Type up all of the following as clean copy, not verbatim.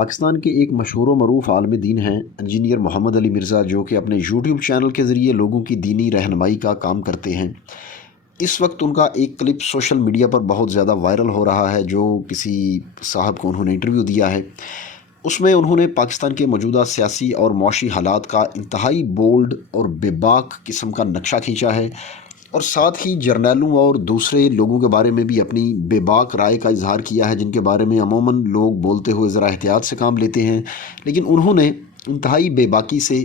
پاکستان کے ایک مشہور و معروف عالم دین ہیں انجینئر محمد علی مرزا، جو کہ اپنے یوٹیوب چینل کے ذریعے لوگوں کی دینی رہنمائی کا کام کرتے ہیں۔ اس وقت ان کا ایک کلپ سوشل میڈیا پر بہت زیادہ وائرل ہو رہا ہے، جو کسی صاحب کو انہوں نے انٹرویو دیا ہے۔ اس میں انہوں نے پاکستان کے موجودہ سیاسی اور معاشی حالات کا انتہائی بولڈ اور بے باک قسم کا نقشہ کھینچا ہے، اور ساتھ ہی جرنیلوں اور دوسرے لوگوں کے بارے میں بھی اپنی بے باک رائے کا اظہار کیا ہے، جن کے بارے میں عموماً لوگ بولتے ہوئے ذرا احتیاط سے کام لیتے ہیں، لیکن انہوں نے انتہائی بے باکی سے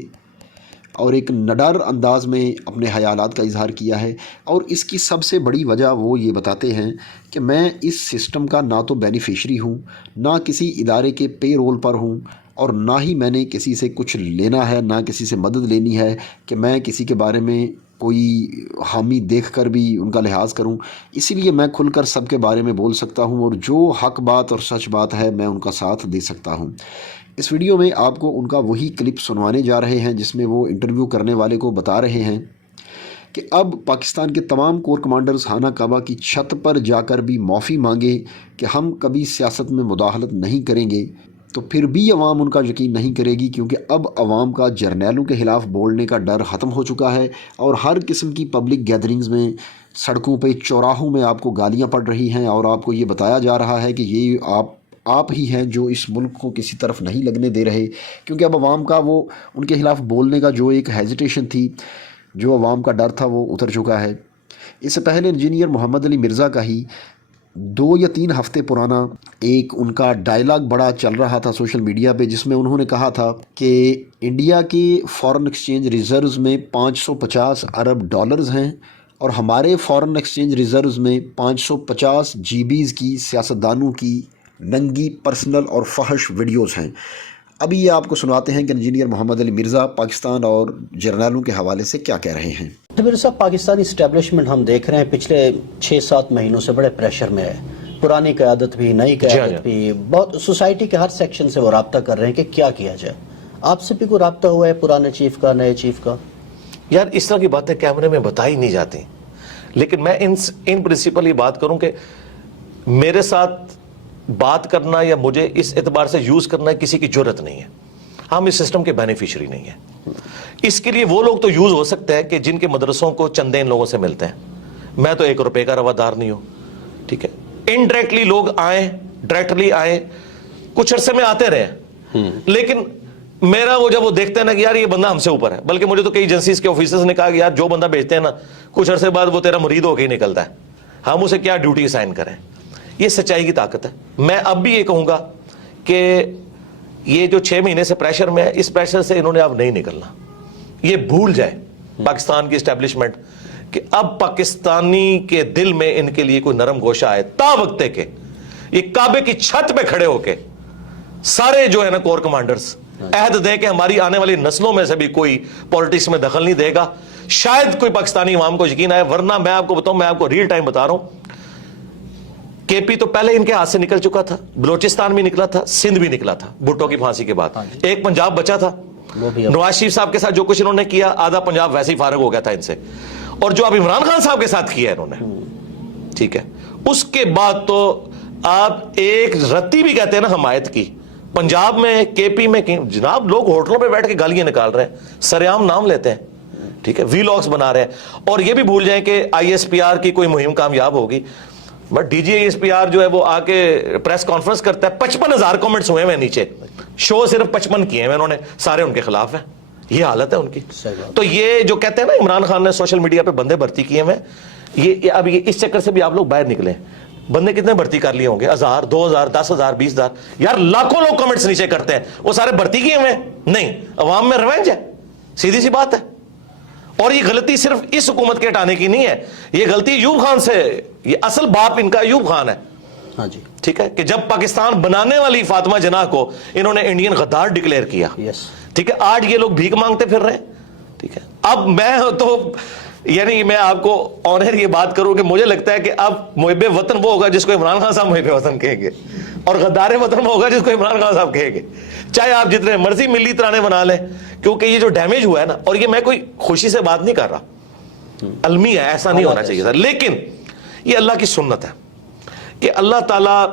اور ایک نڈر انداز میں اپنے خیالات کا اظہار کیا ہے۔ اور اس کی سب سے بڑی وجہ وہ یہ بتاتے ہیں کہ میں اس سسٹم کا نہ تو بینیفیشری ہوں، نہ کسی ادارے کے پے رول پر ہوں، اور نہ ہی میں نے کسی سے کچھ لینا ہے، نہ کسی سے مدد لینی ہے کہ میں کسی کے بارے میں کوئی حامی دیکھ کر بھی ان کا لحاظ کروں۔ اسی لیے میں کھل کر سب کے بارے میں بول سکتا ہوں، اور جو حق بات اور سچ بات ہے میں ان کا ساتھ دے سکتا ہوں۔ اس ویڈیو میں آپ کو ان کا وہی کلپ سنوانے جا رہے ہیں جس میں وہ انٹرویو کرنے والے کو بتا رہے ہیں کہ اب پاکستان کے تمام کور کمانڈرز خانہ کعبہ کی چھت پر جا کر بھی معافی مانگے کہ ہم کبھی سیاست میں مداخلت نہیں کریں گے، تو پھر بھی عوام ان کا یقین نہیں کرے گی، کیونکہ اب عوام کا جرنیلوں کے خلاف بولنے کا ڈر ختم ہو چکا ہے، اور ہر قسم کی پبلک گیدرنگز میں، سڑکوں پہ، چوراہوں میں آپ کو گالیاں پڑ رہی ہیں، اور آپ کو یہ بتایا جا رہا ہے کہ یہ آپ ہی ہیں جو اس ملک کو کسی طرف نہیں لگنے دے رہے، کیونکہ اب عوام کا وہ ان کے خلاف بولنے کا جو ایک ہیزیٹیشن تھی، جو عوام کا ڈر تھا، وہ اتر چکا ہے۔ اس سے پہلے انجینئر محمد علی مرزا کا ہی 2 یا 3 ہفتے پرانا ایک ان کا ڈائلاگ بڑا چل رہا تھا سوشل میڈیا پہ، جس میں انہوں نے کہا تھا کہ انڈیا کے فارن ایکسچینج ریزروز میں 550 ارب ڈالرز ہیں، اور ہمارے فارن ایکسچینج ریزروز میں 550 GBs کی سیاستدانوں کی ننگی پرسنل اور فحش ویڈیوز ہیں۔ ابھی یہ آپ کو سناتے ہیں کہ انجینئر محمد علی مرزا پاکستان اور جرنیلوں کے حوالے سے کیا کہہ رہے ہیں۔ مرزا، پاکستانی اسٹیبلشمنٹ ہم دیکھ رہے ہیں پچھلے 6-7 مہینوں سے بڑے پریشر میں ہے، پرانی قیادت بھی، نئی قیادت بھی، بہت سوسائٹی کے ہر سیکشن سے وہ رابطہ کر رہے ہیں کہ کیا کیا جائے۔ آپ سے بھی کوئی رابطہ ہوا ہے پرانے چیف کا، نئے چیف کا؟ یار اس طرح کی باتیں کیمرے میں بتائی نہیں جاتی، لیکن میں ان پرنسپل یہ بات کروں کہ میرے ساتھ بات کرنا یا مجھے اس اعتبار سے یوز کرنا کسی کی جرت نہیں ہے، ہم اس سسٹم کے بینیفیشری نہیں ہیں۔ اس کے لیے وہ لوگ تو یوز ہو سکتے ہیں کہ جن کے مدرسوں کو چندے ان لوگوں سے ملتے ہیں، میں تو 1 روپے کا روادار نہیں ہوں، ٹھیک ہے۔ انڈائریکٹلی لوگ آئیں، ڈائریکٹلی آئیں، کچھ عرصے میں آتے رہے، لیکن میرا وہ جب وہ دیکھتے ہیں نا کہ یار یہ بندہ ہم سے اوپر ہے، بلکہ مجھے تو کئی ایجنسیز کے آفیسرز نے کہا کہ یار جو بندہ بیچتے ہیں نا، کچھ عرصے بعد وہ تیرا مرید ہو کے ہی نکلتا ہے، ہم اسے کیا ڈیوٹی اسائن کریں۔ یہ سچائی کی طاقت ہے۔ میں اب بھی یہ کہوں گا کہ یہ جو 6 مہینے سے پریشر میں ہے، اس پریشر سے انہوں نے اب نہیں نکلنا۔ یہ بھول جائے پاکستان کی اسٹیبلشمنٹ کہ اب پاکستانی کے دل میں ان کے لیے کوئی نرم گوشہ آئے، تا وقت ہے کہ یہ کعبے کی چھت پہ کھڑے ہو کے سارے جو ہے نا کور کمانڈرز عہد دے کہ ہماری آنے والی نسلوں میں سے بھی کوئی پالیٹکس میں دخل نہیں دے گا، شاید کوئی پاکستانی عوام کو یقین آئے۔ ورنہ میں آپ کو بتاؤں، میں آپ کو ریل ٹائم بتا رہا ہوں، KP تو پہلے ان کے ہاتھ سے نکل چکا تھا، بلوچستان بھی نکلا تھا، سندھ بھی نکلا تھا بھٹو کی پھانسی کے بعد، ایک پنجاب بچا تھا۔ نواز شریف صاحب کے ساتھ جو کچھ انہوں نے کیا، آدھا پنجاب ویسے ہی فارغ ہو گیا تھا ان سے، اور جو اب عمران خان صاحب کے ساتھ کیا انہوں نے، ٹھیک ہے۔ اس کے بعد تو آپ ایک رتی بھی کہتے ہیں نا حمایت کی، پنجاب میں، KP میں، جناب لوگ ہوٹلوں پہ بیٹھ کے گالیاں نکال رہے ہیں، سرعام نام لیتے ہیں، ٹھیک ہے، ویلاگز بنا رہے ہیں، اور یہ بھی بھول جائیں کہ ISPR کی کوئی مہم کامیاب ہوگی، بٹ DG ISPR جو ہے وہ آ کے پریس کانفرنس کرتا ہے، 55,000 کمنٹس ہوئے ہیں نیچے، شو صرف 55 کیے ہیں انہوں نے، سارے ان کے خلاف ہیں۔ یہ حالت ہے ان کی۔ تو یہ جو کہتے ہیں نا عمران خان نے سوشل میڈیا پہ بندے بھرتی کیے ہیں، یہ اب اس چکر سے بھی آپ لوگ باہر نکلیں۔ بندے کتنے بھرتی کر لیے ہوں گے؟ 1000، 2000، 10,000، 20,000، یار لاکھوں لوگ کمنٹس نیچے کرتے ہیں، وہ سارے بھرتی کیے ہوئے نہیں، عوام میں ریونج ہے، سیدھی سی بات ہے۔ اور یہ غلطی صرف اس حکومت کے ہٹانے کی نہیں ہے، یہ غلطی ایوب خان سے، یہ اصل باپ ان کا ایوب خان ہے، ہاں جی، ٹھیک ہے، کہ جب پاکستان بنانے والی فاطمہ جناح کو انہوں نے انڈین غدار ڈکلیئر کیا، ٹھیک ہے، آج یہ لوگ بھیک مانگتے پھر رہے ہیں، ٹھیک ہے۔ اب میں تو یعنی میں آپ کو آنر یہ بات کروں کہ مجھے لگتا ہے کہ اب محب وطن وہ ہوگا جس کو عمران خان صاحب محب وطن کہیں گے، اور غدار وطن وہ ہوگا جس کو عمران خان صاحب کہیں گے، چاہے آپ جتنے مرضی ملی ترانے بنا لیں، کیونکہ یہ جو ڈیمیج ہوا ہے نا، اور یہ میں کوئی خوشی سے بات نہیں کر رہا، المی ہے، ایسا نہیں ہونا چاہیے تھا، لیکن یہ اللہ کی سنت ہے کہ اللہ تعالیٰ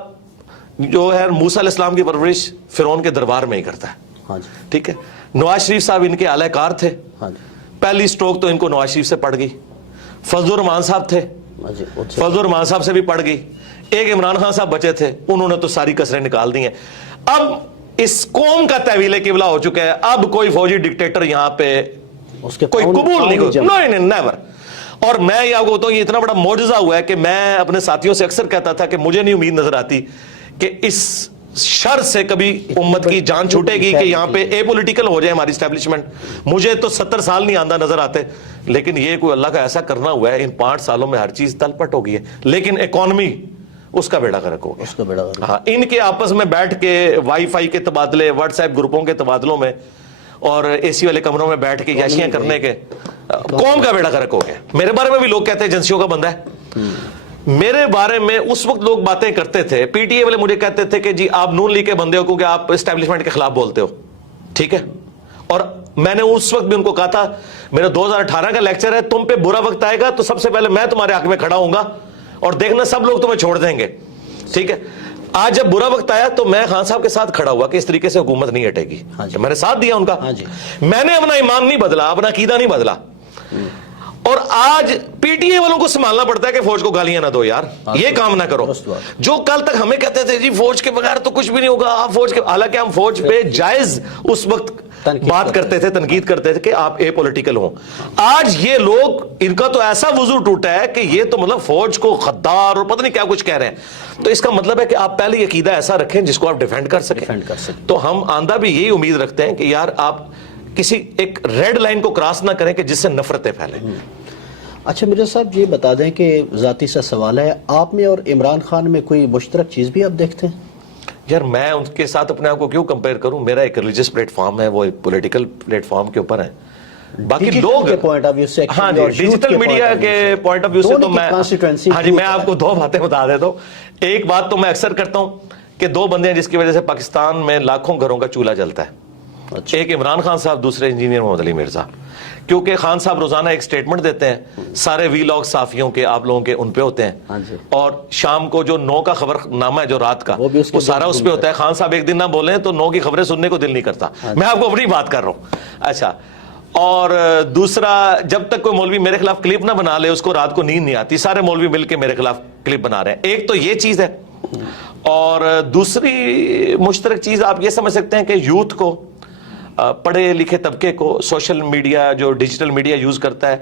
جو ہے موسیٰ علیہ السلام کی پرورش فرعون کے دربار میں ہی کرتا ہے. ہاں جی. ٹھیک ہے. نواز شریف صاحب ان کے اعلی کار تھے. ہاں جی. پہلی سٹروک تو ان کو نواز شریف سے پڑ گئی. فضل الرحمان صاحب تھے, ہاں جی. فضل الرحمان صاحب سے بھی پڑ گئی. ایک عمران خان صاحب بچے تھے, انہوں نے تو ساری کسریں نکال دی ہیں. اب اس قوم کا تحویل قبلہ ہو چکا ہے. اب کوئی فوجی ڈکٹیٹر یہاں پہ کوئی قبول نہیں کرتا. نہیں, نیور. اور میں یہ آپ کو بتاؤں, یہ اتنا بڑا معجزہ ہوا ہے کہ میں اپنے ساتھیوں سے اکثر کہتا تھا کہ مجھے نہیں امید نظر آتی کہ اس شر سے کبھی امت کی جان چھوٹے گی کہ یہاں پہ اے پولیٹیکل ہو جائے ہماری اسٹیبلشمنٹ. مجھے تو 70 سال نہیں آندہ نظر آتے, لیکن یہ کوئی اللہ کا ایسا کرنا ہوا ہے, ان 5 سالوں میں ہر چیز تل پٹ ہو گئی ہے. لیکن اکانومی اس کا بیڑا غرق ہو گیا. ہاں, ان کے آپس میں بیٹھ کے وائی فائی کے تبادلے, واٹس ایپ گروپوں کے تبادلوں میں اور اے سی والے کمروں میں بیٹھ کے یاشیاں کرنے کے قوم کا بیڑا غرق ہو گیا. میرے بارے میں بھی لوگ کہتے ہیں ایجنسیوں کا بندہ ہے. میرے بارے میں اس وقت لوگ باتیں کرتے تھے, پی ٹی اے والے مجھے کہتے تھے کہ جی آپ نون لیگ کے بندے ہو کیونکہ آپ اسٹیبلشمنٹ کے خلاف بولتے ہو. ٹھیک ہے. اور میں نے اس وقت بھی ان کو کہا تھا, میرا 2018 کا لیکچر ہے, تم پہ برا وقت آئے گا تو سب سے پہلے میں تمہارے حق میں کھڑا ہوں گا اور دیکھنا سب لوگ تمہیں چھوڑ دیں گے. ٹھیک ہے. آج جب برا وقت آیا تو میں خان صاحب کے ساتھ کھڑا ہوا کہ اس طریقے سے حکومت نہیں ہٹے گی. میں نے ساتھ دیا ان کا. میں نے اپنا ایمان نہیں بدلا, اپنا عقیدہ نہیں بدلا. اور آج پی ٹی اے والوں کو سنبھالنا پڑتا ہے کہ فوج کو گالیاں نہ دو یار, یہ کام نہ کرو. جو کل تک ہمیں کہتے تھے جی فوج کے بغیر تو کچھ بھی نہیں ہوگا, آپ فوج کے, حالانکہ ہم فوج پہ جائز اس وقت بات کرتے تھے, تنقید کرتے تھے کہ آپ اے پولیٹیکل ہوں. آج یہ لوگ, ان کا تو ایسا وضو ٹوٹا ہے کہ یہ تو مطلب فوج کو غدار اور پتہ نہیں کیا کچھ کہہ رہے ہیں. تو اس کا مطلب ہے کہ آپ پہلے یہ عقیدہ ایسا رکھیں جس کو آپ ڈیفینڈ کر سکیں. تو ہم آندہ بھی یہی امید رکھتے ہیں کہ یار آپ کسی ایک ریڈ لائن کو کراس نہ کریں کہ جس سے نفرتیں پھیلیں. اچھا مرزا صاحب یہ بتا دیں کہ ذاتی سا سوال ہے, آپ میں اور عمران خان میں کوئی مشترک چیز بھی آپ دیکھتے ہیں؟ یار میں ان کے ساتھ اپنے آپ کو کیوں کمپیئر کروں, میرا ایک ریلیجس پلیٹ فارم ہے, وہ ایک پولیٹیکل پلیٹ فارم کے اوپر ہے. باقی لوگ ہاں جی ڈیجیٹل میڈیا کے پوائنٹ آف ویو سے تو میں ہاں جی میں آپ کو 2 باتیں بتا دیتا ہوں. ایک بات تو میں اکثر کرتا ہوں کہ 2 بندے ہیں جس کی وجہ سے پاکستان میں لاکھوں گھروں کا چولہا جلتا ہے. ایک عمران خان صاحب, دوسرے انجینئر محمد علی مرزا. کیونکہ خان صاحب روزانہ ایک سٹیٹمنٹ دیتے ہیں, سارے وی لاگ صحافیوں کے آپ لوگوں کے ان پہ ہوتے ہیں, اور شام کو جو 9 کا خبر نامہ ہے جو رات کا وہ سارا اس پہ ہوتا ہے. خان صاحب ایک دن نہ بولیں تو 9 کی خبریں سننے کو دل نہیں کرتا. میں آپ کو اپنی بات کر رہا ہوں. اچھا, اور دوسرا, جب تک کوئی مولوی میرے خلاف کلپ نہ بنا لے اس کو رات کو نیند نہیں آتی. سارے مولوی مل کے میرے خلاف کلپ بنا رہے ہیں. ایک تو یہ چیز ہے, اور دوسری مشترک چیز آپ یہ سمجھ سکتے ہیں کہ یوتھ کو, پڑھے لکھے طبقے کو, سوشل میڈیا جو ڈیجیٹل میڈیا یوز کرتا ہے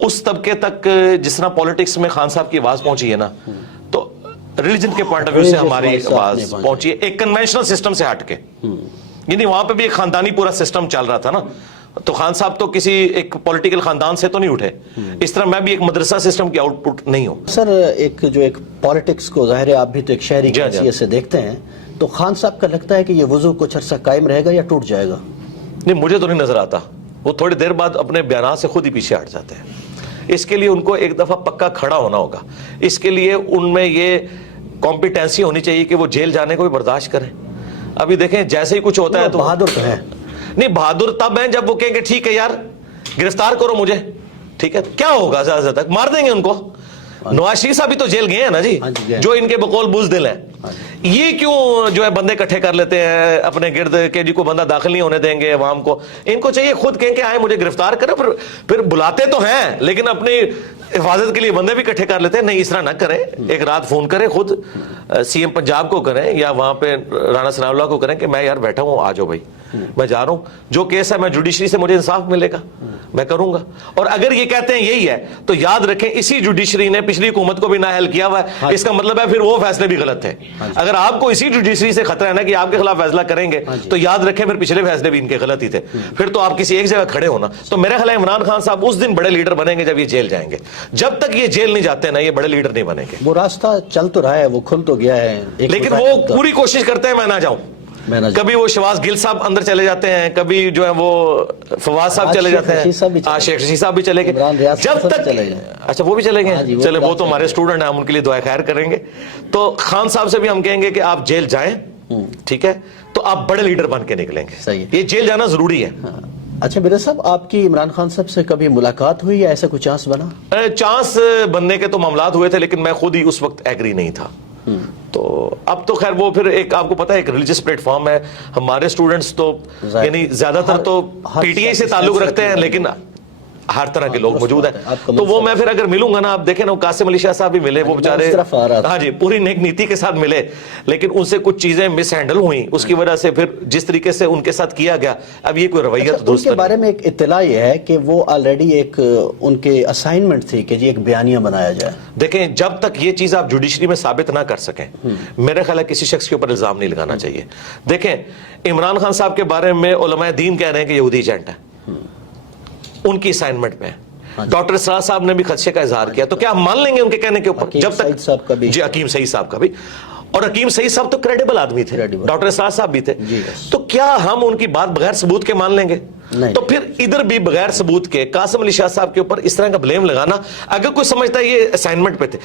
اس طبقے تک جس طرح پولیٹکس میں خان صاحب کی آواز پہنچی ہے نا, تو ریلیجن کے پوائنٹ آف ویو سے ہماری آواز پہنچی ہے ایک کنونشنل سسٹم سے ہٹ کے. یعنی وہاں پہ بھی ایک خاندانی پورا سسٹم چل رہا تھا نا, تو خان صاحب تو کسی ایک پولیٹیکل خاندان سے تو نہیں اٹھے, اس طرح میں بھی ایک مدرسہ سسٹم کی آؤٹ پٹ نہیں ہوں. سر ایک جو ایک پولیٹکس کو ظاہر ہے آپ بھی تو ایک شہری کی حیثیت سے دیکھتے ہیں, تو خان صاحب کا لگتا ہے کہ یہ وضو کچھ عرصہ قائم رہے گا یا ٹوٹ جائے گا؟ نہیں, مجھے تو نہیں نظر آتا. وہ تھوڑی دیر بعد اپنے بیانات سے خود ہی پیچھے ہٹ جاتے ہیں. اس کے لیے ان کو ایک دفعہ پکا کھڑا ہونا ہوگا. اس کے لیے ان میں یہ کمپیٹنسی ہونی چاہیے کہ وہ جیل جانے کو بھی برداشت کریں. ابھی دیکھیں جیسے ہی کچھ ہوتا ہے تو بہادر تو ہے نہیں, بہادر تب ہیں جب وہ کہیں گے ٹھیک ہے یار گرفتار کرو مجھے, ٹھیک ہے کیا ہوگا, زیادہ تک مار دیں گے ان کو. نواز شریف صاحب بھی تو جیل گئے ہیں نا جی, جو ان کے بقول بزدل ہیں. یہ کیوں جو ہے بندے اکٹھے کر لیتے ہیں اپنے گرد کہ جی کو بندہ داخل نہیں ہونے دیں گے عوام کو. ان کو چاہیے خود کہیں کہ آئے مجھے گرفتار کریں, پھر بلاتے تو ہیں لیکن اپنی حفاظت کے لیے بندے بھی اکٹھے کر لیتے ہیں. نہیں, اس طرح نہ کریں. ایک رات فون کریں خود سی ایم پنجاب کو کریں یا وہاں پہ رانا ثناء اللہ کو کریں کہ میں یار بیٹھا ہوں, آ جاؤ بھائی, میں جا رہا ہوں, جو کیس ہے میں جوڈیشری سے مجھے انصاف ملے گا میں کروں گا. اور اگر یہ کہتے ہیں یہی ہے تو یاد رکھیں اسی جوڈیشری نے پچھلی حکومت کو بھی نااہل کیا ہوا ہے. اس کا مطلب ہے پھر وہ فیصلے بھی غلط تھے. اگر آپ کو اسی جوڈیشری سے خطرہ ہے نا کہ آپ کے خلاف فیصلہ کریں گے تو یاد رکھیں پھر پچھلے فیصلے بھی ان کے غلط ہی تھے. پھر تو آپ کسی ایک جگہ کھڑے ہونا. تو میرا خیال ہے عمران خان صاحب اس دن بڑے لیڈر بنیں گے جب یہ جیل جائیں گے. جب تک یہ جیل نہیں جاتے نا یہ بڑے لیڈر نہیں بنیں گے. وہ راستہ چل تو رہا ہے, وہ کھل تو گیا ہے, لیکن وہ پوری کوشش کرتے ہیں میں نہ جاؤں. کبھی وہ شواز گل صاحب اندر چلے جاتے ہیں, کبھی جو ہے وہ فواز صاحب چلے جاتے ہیں, شیخ رشید صاحب بھی چلے گئے. جب تک اچھا وہ بھی چلے گئے, چلے وہ تو ہمارے اسٹوڈنٹ ہیں, ہم ان کے لیے دعا خیر کریں گے. تو خان صاحب سے بھی ہم کہیں گے کہ آپ جیل جائیں, ٹھیک ہے, تو آپ بڑے لیڈر بن کے نکلیں گے. یہ جیل جانا ضروری ہے. اچھا مرزا صاحب آپ کی عمران خان صاحب سے کبھی ملاقات ہوئی یا ایسا کوئی چانس بنا؟ چانس بننے کے تو معاملات ہوئے تھے لیکن میں خود ہی اس وقت ایگری نہیں تھا. تو اب تو خیر وہ پھر ایک آپ کو پتا ہے ایک ریلیجس پلیٹ فارم ہے, ہمارے اسٹوڈنٹس تو یعنی زیادہ تر تو پی ٹی آئی سے تعلق رکھتے ہیں, لیکن ہر طرح کے لوگ موجود ہیں. تو وہ میں پھر اگر ملوں گا نا, آپ دیکھیں نا قاسم علی شاہ صاحب بھی ملے, وہ بیچارے ہاں جی پوری نیک نیتی کے ساتھ ملے, لیکن ان سے کچھ چیزیں مس ہینڈل ہوئیں, اس کی وجہ سے پھر جس طریقے سے ان کے ساتھ کیا گیا, اب یہ کوئی رویہ تو ان کے بارے میں ایک اطلاع یہ ہے کہ وہ آلریڈی ایک ان کے اسائنمنٹ تھی کہ جی ایک بیانیہ بنایا جائے. دیکھیں جب تک یہ چیز آپ جوڈیشری میں ثابت نہ کر سکیں, میرے خیال ہے کسی شخص کے اوپر الزام نہیں لگانا چاہیے. دیکھیں عمران خان صاحب کے بارے میں علماء دین کہہ رہے ہیں کہ یہودی ایجنٹ ہے, ان کی اسائنمنٹ میں. ڈاکٹر اسرار صاحب نے بھی خدشے کا اظہار کیا, تو کیا ہم مان لیں گے ان کے کہنے کے اوپر؟ جب تک جی حکیم سعید صاحب کا بھی, اور حکیم سعید صاحب تو کریڈیبل آدمی تھے, ڈاکٹر اسرار صاحب بھی تھے, تو کیا ہم ان کی بات بغیر ثبوت کے مان لیں گے؟ تو پھر ادھر بھی بغیر ثبوت کے قاسم علی شاہ صاحب کے اوپر اس طرح کا بلیم لگانا, اگر کوئی سمجھتا ہے یہ اسائنمنٹ پہ تھے,